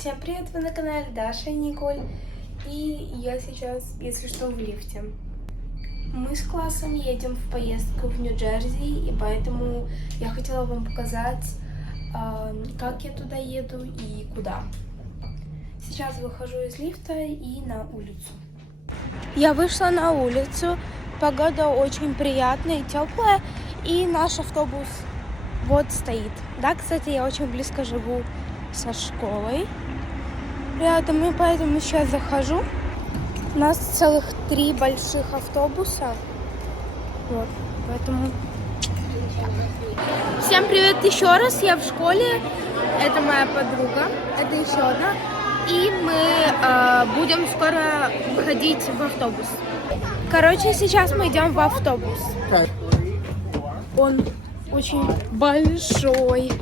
Всем привет, вы на канале Даша и Николь. И я сейчас, если что, в лифте. Мы с классом едем в поездку в Нью-Джерси, и поэтому я хотела вам показать, как я туда еду и куда. Сейчас выхожу из лифта и на улицу. Я вышла на улицу, погода очень приятная и теплая, и наш автобус вот стоит. Да, кстати, я очень близко живу со школой рядом, и поэтому сейчас захожу. У нас целых 3 больших автобуса. Вот, поэтому... Всем привет еще раз, я в школе. Это моя подруга, это еще одна. И мы будем скоро выходить в автобус. Короче, сейчас мы идем в автобус. Он очень большой.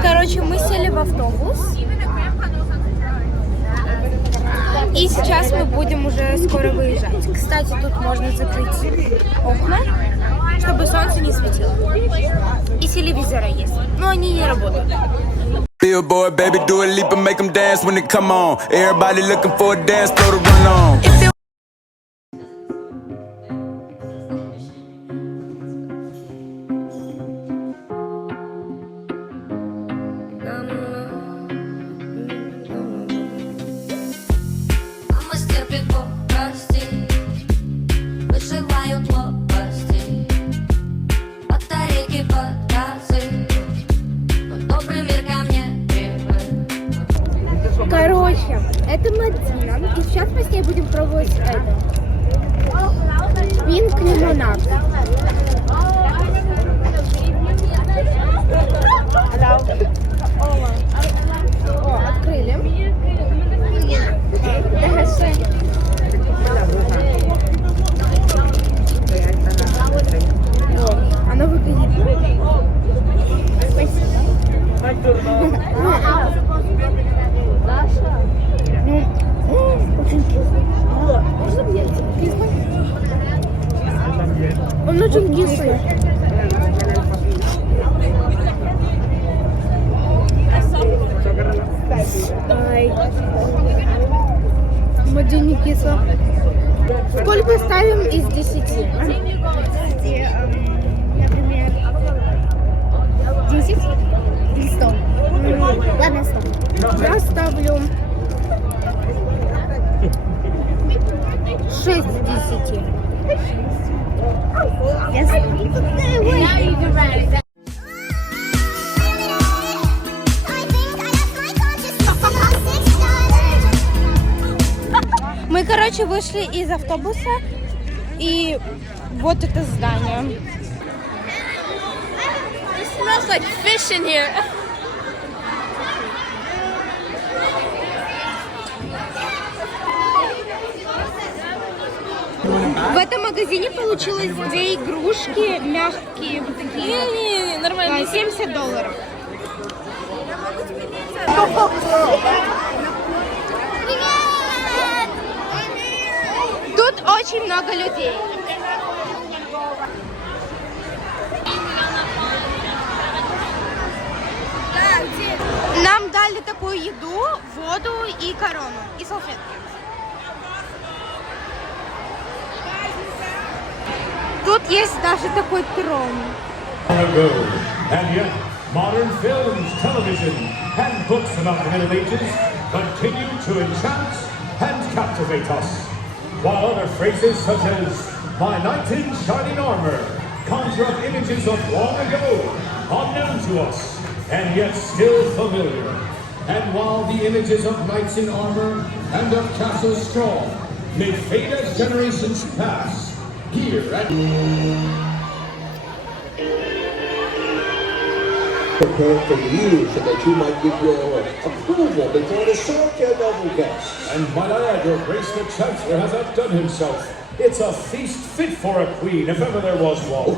Короче, мы сели в автобус. И сейчас мы будем уже скоро выезжать. Кстати, тут можно закрыть окна, чтобы солнце не светило. И телевизоры есть, но они не работают. Billboard, baby, do a leap and make them dance when they come on. Everybody looking for a dance floor to run on. Короче, это Мадина, и сейчас мы с ней будем пробовать это. Пинк лимонад. О, открыли. Оно выглядит. Очень кислый. Он очень кислый. Мадине кисло. Сколько ставим из 10? Например, 10 или 100? Ладно, 100. Я ставлю 6 из 10. Мы, короче, вышли из автобуса, и вот это здание. It smells like fish in here. В этом магазине получилось 2 игрушки, мягкие, вот такие. Не, нормально. $70. Тут очень много людей. Нам дали такую еду, воду и корону, и салфетки. Тут есть даже такой трон. And yet, modern films, television, and books about the Middle Ages continue to enchant and captivate us. While other phrases such as "my knight in shining armor" conjure up images of long ago, unknown to us, and yet still familiar. And while the images of knights in armor and of castles strong may fade as generations pass, here at prepared for you so that you might give your approval before the select your noble guests. And might I add, your grace the chancellor has outdone himself. It's a feast fit for a queen, if ever there was one.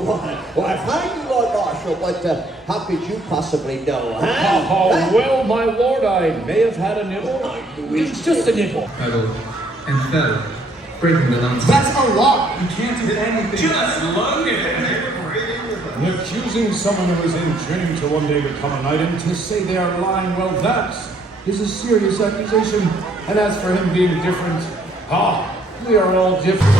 Why, thank you, Lord Marshal, but how could you possibly know, huh? Oh, well, my lord, I may have had a nibble. It's just a nibble. Pedal and fell, breaking the lance. That's a lot. You can't do anything. Just load it. And accusing someone who is in training to one day become an item to say they are lying, well, that is a serious accusation. And as for him being different, we are all different.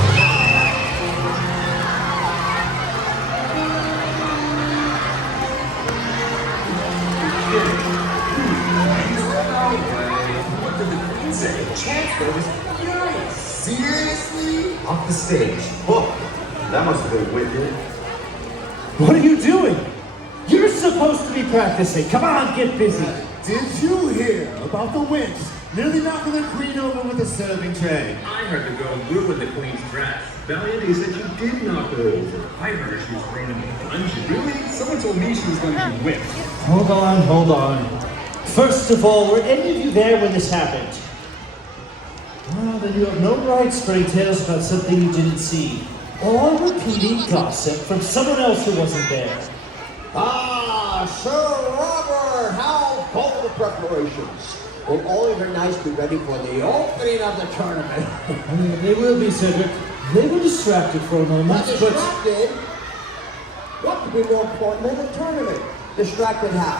What did the queen say? Chancellor was furious. Seriously? Off the stage. Oh, that must have been wicked. What are you doing? You're supposed to be practicing. Come on, get busy. Did you hear about the winch nearly knocking the queen over with a serving tray? I heard the girl ruined the queen's dress. Valiant, he said you did knock her over. I heard she was thrown in the dungeon. Really? Someone told me she was going to be whipped. Hold on. First of all, were any of you there when this happened? Well, then you have no right spreading tales about something you didn't see. Or repeating gossip from someone else who wasn't there. Sir Robert, how about the preparations? Will all of your knights be ready for the opening of the tournament? They will be, Cedric. They were distracted for a moment, Not distracted? What could be more important than the tournament? Distracted how?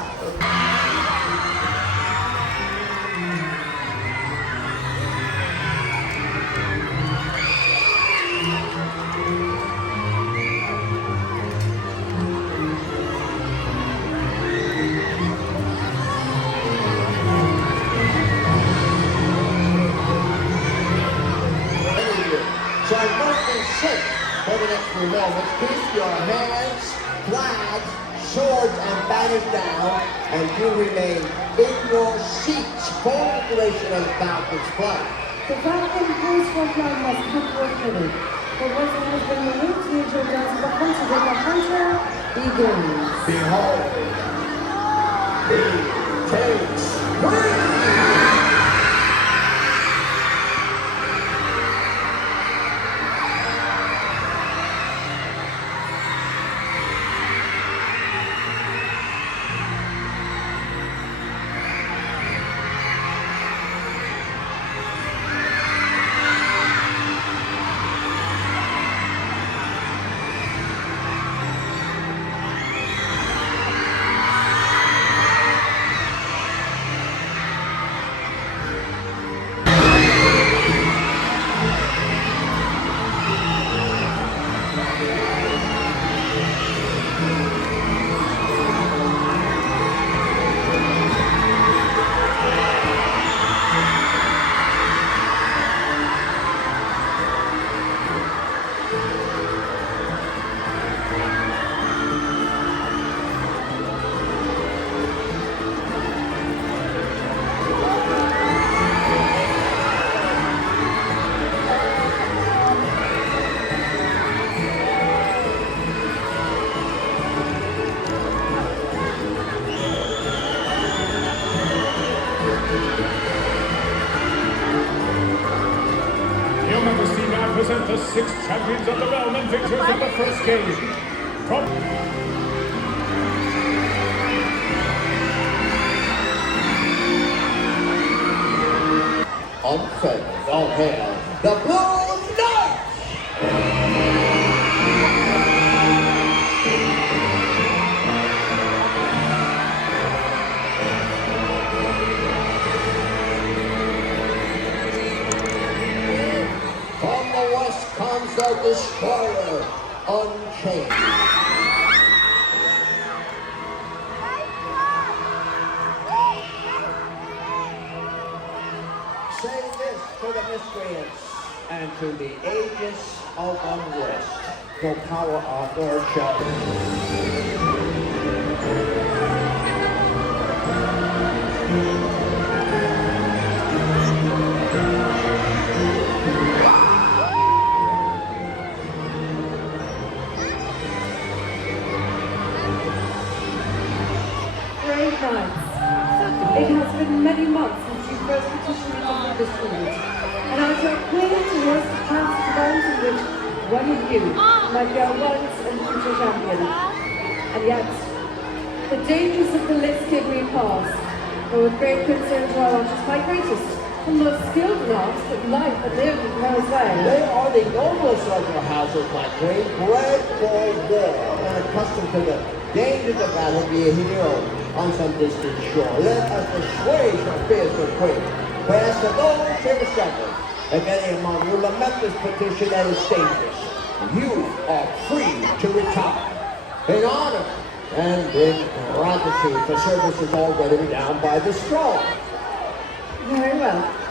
So I must insist for the next few moments, keep your hands, flags, swords, and banners down, and you remain in your seats for the duration of the Falcon's flight. The Falcon Cruise Frontline must keep working. For once it has been removed, the usual dance of the hunter with the hunter begins. Behold, he takes wings! Your Majesty now present the 6 champions of the realm and victors of the first game. From Unfettered, all hail, the Blue Knights! From the west comes the destroyer, Unchained. Say this to the miscreants and to the aegis of unrest. The power of their children. Brave knights, it has been many months since you first petitioned me to lead this tournament, and I shall clear to host a past event in which one of you might be our once and future champion. And yet, the dangers of the list give me pause, but with great concern to our watchers, my greatest, the most skilled in arts that life and live in Paris way. They are the noblest of your houses, my queen, bred for war and accustomed to the dangers of battle, be a hero on some distant shore. Let us assuage your fears, good queen. But as to those here assembled, if any among you lament this petition that is dangerous, you are free to retire in honor and in gratitude for services already renowned by the strong. Very well.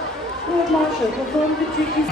Lord Marshal, perform the duties.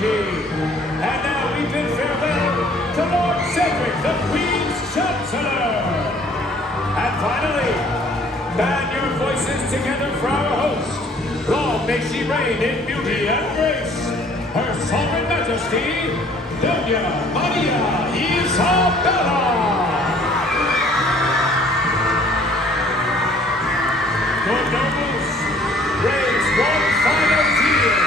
And now we bid farewell to Lord Cedric, the Queen's Chancellor. And finally, band your voices together for our host. Long may she reign in beauty and grace. Her Sovereign Majesty, Doña Maria Isabella. Good nobles, raise one final tear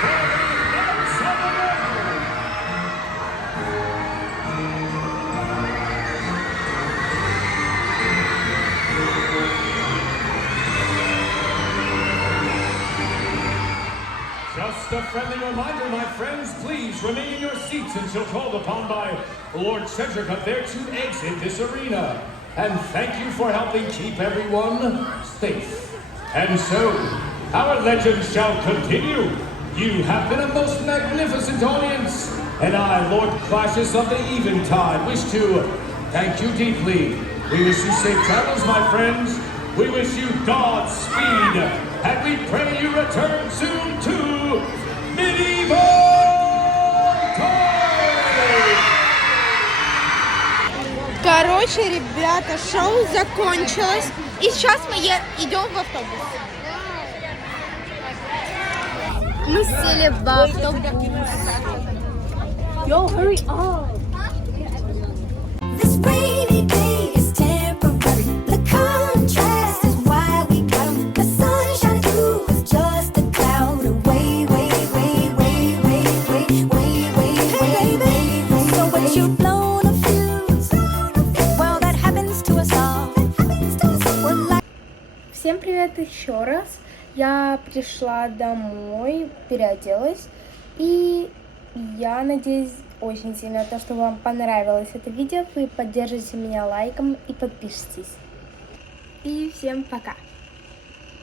for the Knights of the Round. Just a friendly reminder, my friends, please remain in your seats until called upon by Lord Cedric up there to exit this arena. And thank you for helping keep everyone safe. And so, our legend shall continue. You have been a most magnificent audience, and I, Lord Clashes of the Eventide, wish to thank you deeply. We wish you safe travels, my friends. We wish you Godspeed, and we pray you return soon to medieval times. Короче, ребята, шоу закончилось, и сейчас мы идем в автобус. Мы сели в автобус. Yo, hurry up! This rainy day is temporary. The contrast is why we got 'em. The sun shining through is just a cloud away, way. So what you blown a fuse? Well, that happens to us all. Всем привет еще раз. Я пришла домой, переоделась, и я надеюсь очень сильно, что вам понравилось это видео. Вы поддержите меня лайком и подпишитесь. И всем пока!